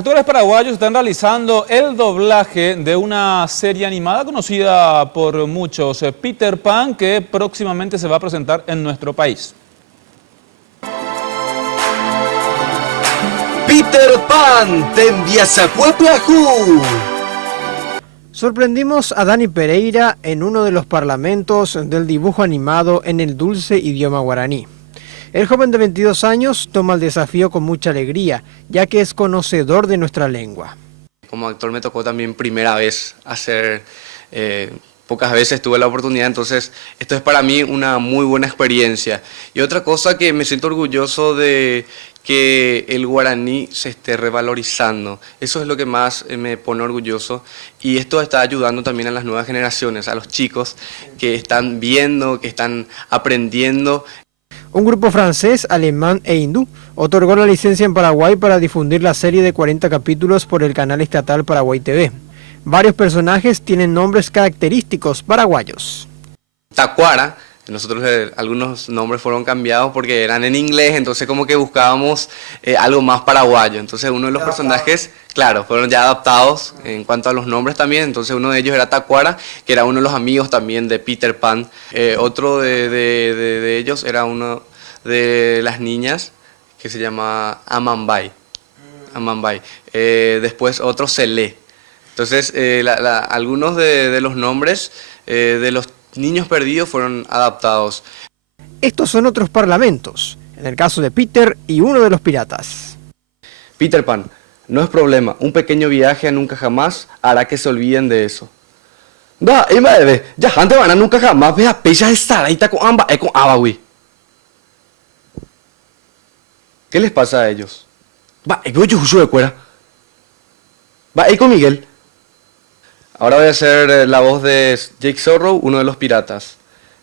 Actores paraguayos están realizando el doblaje de una serie animada conocida por muchos, Peter Pan, que próximamente se va a presentar en nuestro país. Peter Pan, Tembiasacueplajú. Sorprendimos a Dani Pereira en uno de los parlamentos del dibujo animado en el dulce idioma guaraní. El joven de 22 años toma el desafío con mucha alegría, ya que es conocedor de nuestra lengua. Como actor me tocó también primera vez hacer, pocas veces tuve la oportunidad, entonces esto es para mí una muy buena experiencia. Y otra cosa que me siento orgulloso de que el guaraní se esté revalorizando. Eso es lo que más me pone orgulloso, y esto está ayudando también a las nuevas generaciones, a los chicos que están viendo, que están aprendiendo. Un grupo francés, alemán e hindú otorgó la licencia en Paraguay para difundir la serie de 40 capítulos por el canal estatal Paraguay TV. Varios personajes tienen nombres característicos paraguayos. Tacuara, nosotros algunos nombres fueron cambiados porque eran en inglés, entonces como que buscábamos algo más paraguayo. Entonces uno de los personajes, claro, fueron ya adaptados en cuanto a los nombres también. Entonces uno de ellos era Tacuara, que era uno de los amigos también de Peter Pan. Otro de ellos era uno de las niñas que se llama Amambay. Después otro Celé. Entonces algunos de los nombres de los niños perdidos fueron adaptados. Estos son otros parlamentos, en el caso de Peter y uno de los piratas. Peter Pan, no es problema, un pequeño viaje a nunca jamás hará que se olviden de eso. Da, bebé, ya antes van a nunca jamás, vea, pecha estar ahí con amba, con abawi. ¿Qué les pasa a ellos? Va, yo de cuera. Va, con Miguel. Ahora voy a hacer la voz de Jake Sorrow, uno de los piratas.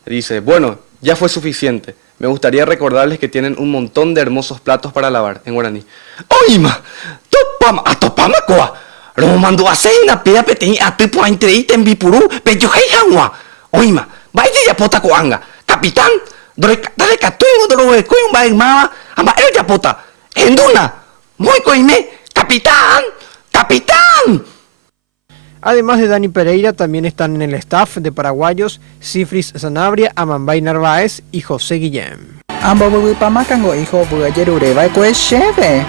Dice, bueno, ya fue suficiente. Me gustaría recordarles que tienen un montón de hermosos platos para lavar, en guaraní. ¡Oima! ¡Topama coa! ¡Lo mandó a hacer una peda peteña a pipo a entrevista en Bipurú! ¡Pero hey hanwa! ¡Oima! ¡Vaya ya pota coanga! ¡Capitán! ¡Dale catuingo de lo de coin va mama! ¡Amba el ya pota! ¡Enduna! ¡Muy coime! ¡Capitán! ¡Capitán! Además de Dani Pereira, también están en el staff de paraguayos Cifris Sanabria, Amambay Narváez y José Guillem. Ambo pamacango hijo buayerure va cheve.